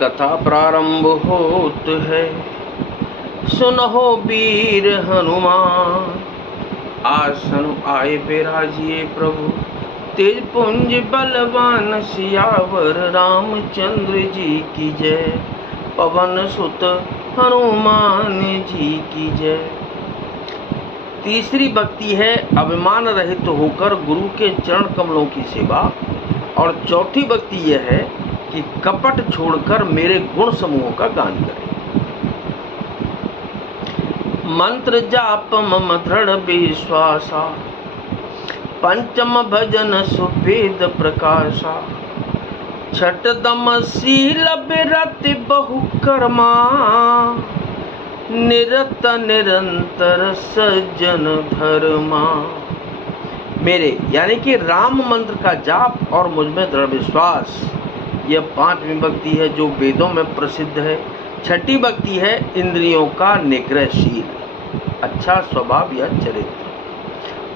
कथा प्रारंभ होत है। सुनहो वीर हनुमान, आसन आए बिराजिए प्रभु। तेज पुंज बलवान सियावर, रामचंद्र जी की जय। पवन सुत हनुमान जी की जय। तीसरी भक्ति है अभिमान रहित होकर गुरु के चरण कमलों की सेवा। और चौथी भक्ति यह है कि कपट छोड़कर मेरे गुण समूहों का गान करें। मंत्र जाप मम दृढ़ विश्वासा, पंचम भजन सुवेद प्रकाशा। छठ दम शील बिरति बहु कर्मा, निरत निरंतर सज्जन धर्मा। मेरे यानी कि राम मंत्र का जाप और मुझ में दृढ़ विश्वास, यह पांचवी भक्ति है जो वेदों में प्रसिद्ध है। छठी भक्ति है इंद्रियों का निग्रहशील, अच्छा स्वभाव या चरित्र,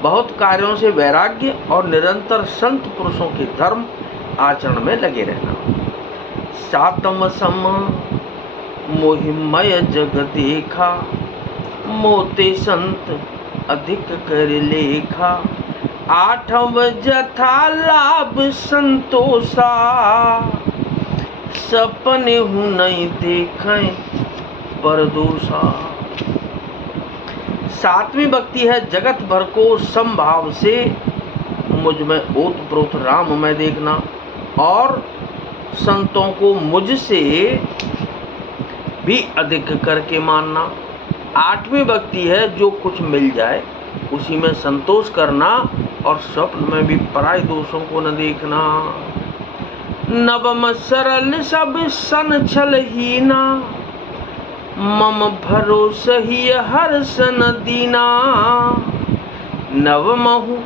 बहुत कार्यों से वैराग्य और निरंतर संत पुरुषों के धर्म आचरण में लगे रहना। सातम सम मोहिमय जग देखा, मोते संत अधिक कर लेखा। आठव जथा लाभ संतोषा, सपने हूँ नहीं देखें परदोषा। सातवीं भक्ति है जगत भर को समभाव से मुझ में ओतप्रोत राम में देखना और संतों को मुझसे भी अधिक करके मानना। आठवीं भक्ति है जो कुछ मिल जाए उसी में संतोष करना और स्वप्न में भी पराय दोषों को न देखना। नवम सरल सब सन छल हीना, मम भरोसा ही हर सन दीना। नवमहु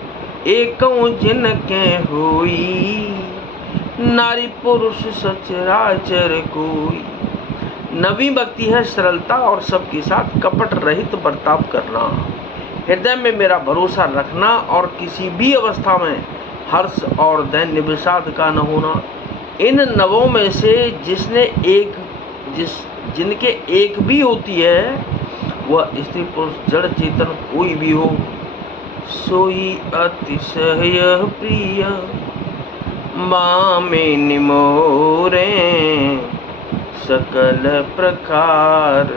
एकौ जिनके होई, नारी पुरुष सचराचर कोई। नवी भक्ति है सरलता और सबके साथ कपट रहित बर्ताव करना, हृदय में मेरा भरोसा रखना और किसी भी अवस्था में हर्ष और दैन्य विषाद का न होना। इन नवों में से जिनके एक भी होती है वह स्त्री पुरुष जड़ चेतन कोई भी हो, सोई अतिशय प्रिय मामे निमोरे। सकल प्रकार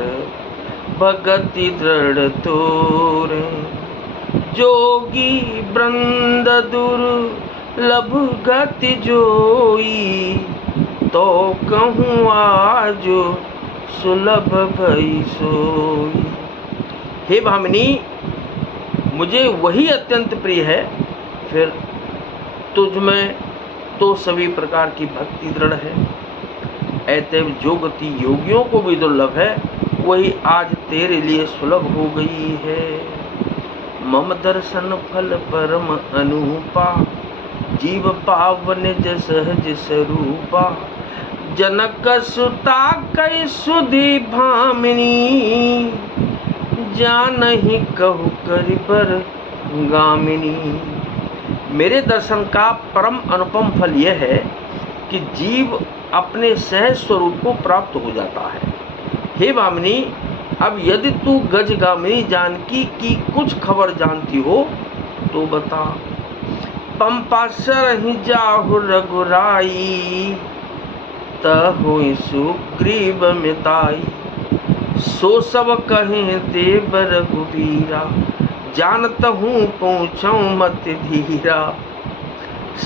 भगति दृढ़ तोरे, जोगी वृंद दुर्लभ गति जोई। तो कहूँ आज सुलभ भई सोई। हे भामिनी, मुझे वही अत्यंत प्रिय है, फिर तुझ में तो सभी प्रकार की भक्ति दृढ़ है। ऐतव जो गति योगियों को भी दुर्लभ है वही आज तेरे लिए सुलभ हो गई है। मम दर्शन फल परम अनुपा, जीव पावन निज सहज स्वरूपा। जनक सुता कई सुधि भामिनी, जानहि कहु करिबर गामिनी। मेरे दर्शन का परम अनुपम फल यह है कि जीव अपने सहज स्वरूप को प्राप्त हो जाता है। हे भामिनी, अब यदि तू गजगामिनी जानकी की कुछ खबर जानती हो तो बता। पंपा सरहि जाहु रघुराई, तहुँ सुग्रीव मिताई। सो सब कहें देव रघुबीरा, जानत हूँ पहुँचऊँ मत धीरा।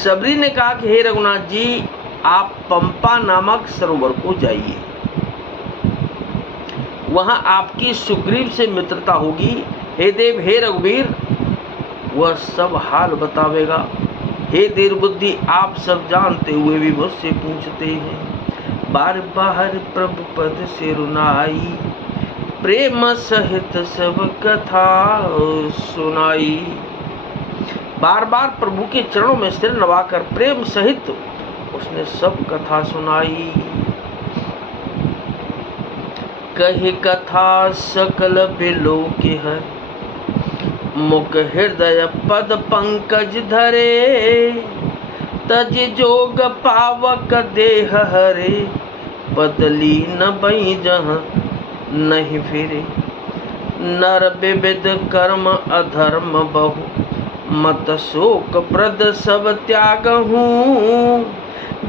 सबरी ने कहा कि हे रघुनाथ जी, आप पंपा नामक सरोवर को जाइए, वहां आपकी सुग्रीव से मित्रता होगी। हे देव, हे रघुवीर, वह सब हाल बतावेगा। हे देव बुद्धि, आप सब जानते हुए भी मुझसे पूछते हैं। बार बार प्रभु पद से रुनाई, प्रेम सहित सब कथा सुनाई। बार बार प्रभु के चरणों में सिर नवाकर प्रेम सहित उसने सब कथा सुनाई। कही कथा सकल बिलो के हर, मुख हृदय पद पंकज धरे। तज जोग पावक देह हरे, बदली न भई जहाँ नहीं फिरे। नर विविध कर्म अधर्म बहु, मत शोक प्रद सब त्यागहूँ।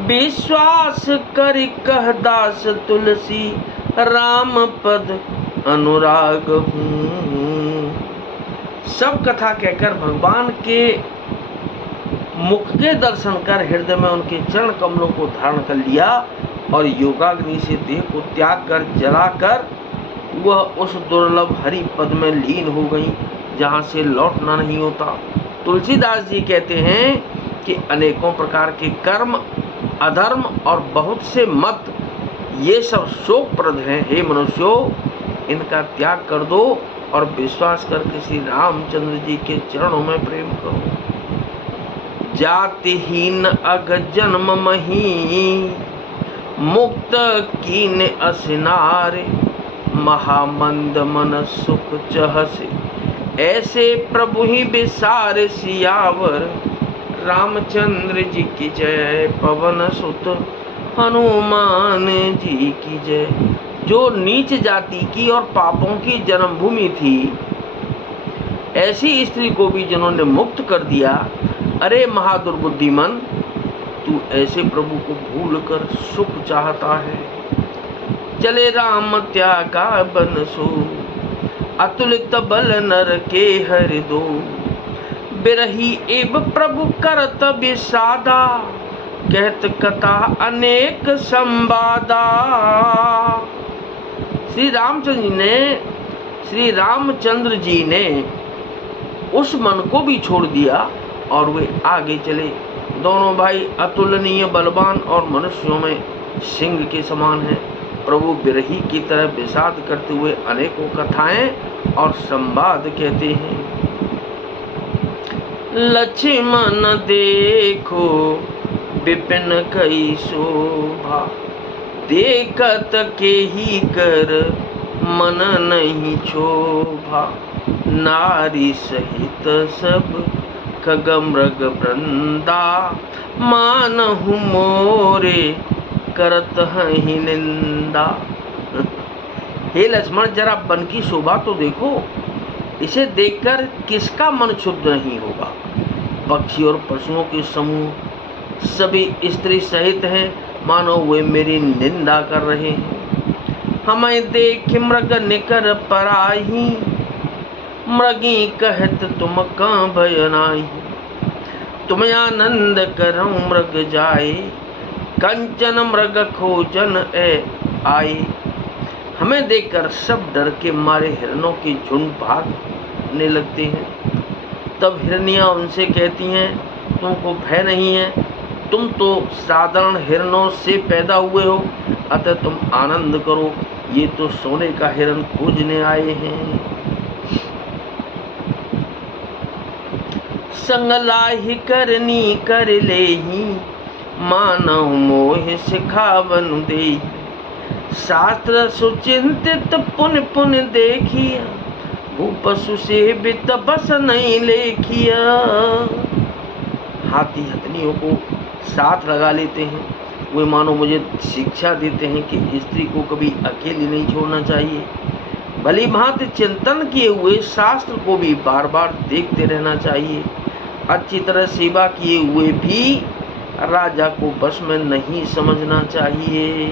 विश्वास करि कह दास तुलसी, राम पद अनुराग हूँ। सब कथा कहकर भगवान के मुख के दर्शन कर हृदय में उनके चरण कमलों को धारण कर लिया और योगाग्नि से देह को त्याग कर जलाकर वह उस दुर्लभ हरि पद में लीन हो गई जहाँ से लौटना नहीं होता। तुलसीदास जी कहते हैं कि अनेकों प्रकार के कर्म, अधर्म और बहुत से मत, ये सब शोकप्रद हैं। हे मनुष्यों, इनका त्याग कर दो और विश्वास करके श्री रामचंद्र जी के चरणों में प्रेम करो। जातिहीन अग जन्म मही, मुक्त कीन असिनारे। महामंद मन सुख चहसे, ऐसे प्रभु ही विसार। सियावर रामचंद्र जी की जय, पवन सुत हनुमान जी की जय। जो नीच जाति की और पापों की जन्मभूमि थी, ऐसी स्त्री को भी जिन्होंने मुक्त कर दिया। अरे महादुर्बुद्धिमन, तू ऐसे प्रभु को भूल कर सुख चाहता है। चले राम त्यागा बन सो, अतुलित बल नर के हरि दो। बिरही एव प्रभु करत विषादा, कहत कथा अनेक संवादा। श्री रामचंद्र जी ने उस मन को भी छोड़ दिया और वे आगे चले। दोनों भाई अतुलनीय बलवान और मनुष्यों में सिंह के समान हैं। प्रभु बिरही की तरह विषाद करते हुए अनेकों कथाएं और संवाद कहते हैं। लक्ष्मण देखो विपिन कई शोभा, देखत के ही कर मन नहीं क्षोभा। नारी सहित सब खगमृग वृंदा, मानहु मोरे करत ही निंदा। हे लक्ष्मण, जरा वन की शोभा तो देखो, इसे देखकर किसका मन क्षुब्ध नहीं होगा। पक्षी और पशुओं के समूह सभी स्त्री सहित हैं, मानो वे मेरी निंदा कर रहे हैं। हमें देख मृग निकर पराही, मृगी कहत तुम कां भय नाहि। तुम आनंद करौ मृग जाए, कंचन मृग खोजन ए आए। हमें देखकर सब डर के मारे हिरणों के झुंड भागने लगते हैं। तब हिरनियां उनसे कहती हैं, तुमको भय नहीं है, तुम तो साधारण हिरणों से पैदा हुए हो, अतः तुम आनंद करो। ये तो सोने का हिरण खोजने आए हैं। संग लाहि करनी कर लेहि, मानव मोह सिखावन देहि। शास्त्र सुचिंतित पुन पुन देखिया, भूपशु सेवित बस नहीं लेखिया। हाथी हथनियों को साथ लगा लेते हैं। वे मानो मुझे शिक्षा देते हैं कि स्त्री को कभी अकेली नहीं छोड़ना चाहिए। भली भांति चिंतन किए हुए शास्त्र को भी बार बार देखते रहना चाहिए। अच्छी तरह सेवा किए हुए भी राजा को बस में नहीं समझना चाहिए।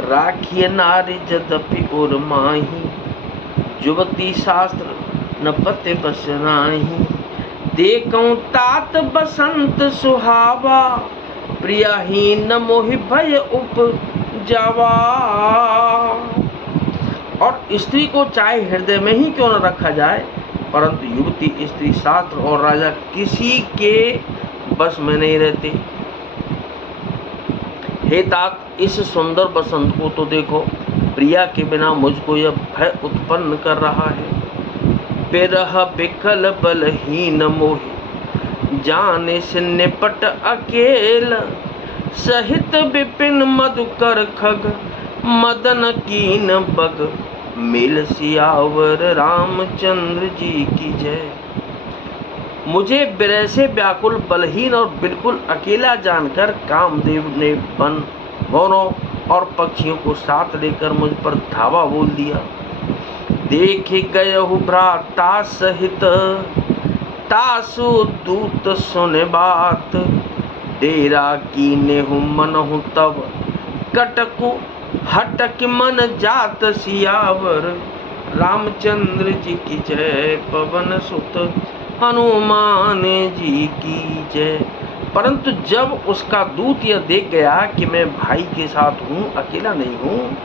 राखिए नारी जदपि उर माही, जुवती शास्त्र न पते बस नाही। देखऊं तात बसंत सुहावा, प्रियाहीन मोहि भय उपजावा। और स्त्री को चाहे हृदय में ही क्यों न रखा जाए, परंतु युवती, स्त्री, शास्त्र और राजा किसी के बस में नहीं रहते। हे तात, इस सुंदर बसंत को तो देखो, प्रिया के बिना मुझको यह भय उत्पन्न कर रहा है। बिरह बिकल बलहीन मोहि, जाने से निपट अकेल। सहित विपिन मधुकर खग, मदन कीन बग। मिल सियावर रामचंद्र जी की जय। मुझे विरह से व्याकुल, बलहीन और बिल्कुल अकेला जानकर कामदेव ने वन, मोरों और पक्षियों को साथ लेकर मुझ पर धावा बोल दिया। देखे गयहु भ्राता सहित, तासु दूत सुने बात। डेरा कीने हूँ मनहु तब, कटकु हटक मन जात सियावर। रामचंद्र जी की जय, पवन सुत हनुमान जी की जय। परंतु जब उसका दूत यह देख गया कि मैं भाई के साथ हूँ, अकेला नहीं हूँ,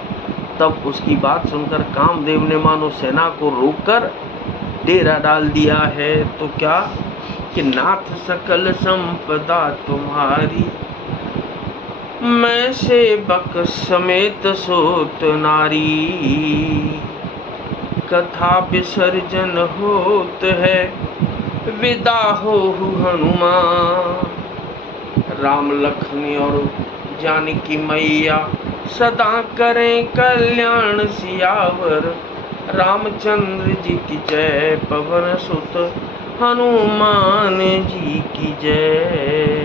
तब उसकी बात सुनकर कामदेव ने मानो सेना को रोककर डेरा डाल दिया है। तो क्या कि नाथ सकल संपदा तुम्हारी, मैं सेवक समेत सोत नारी। कथा विसर्जन होत है, विदा हो हनुमान। राम लखन और जानकी मैया, सदा करें कल्याण सियावर। रामचंद्र जी की जय, पवन सुत हनुमान जी की जय।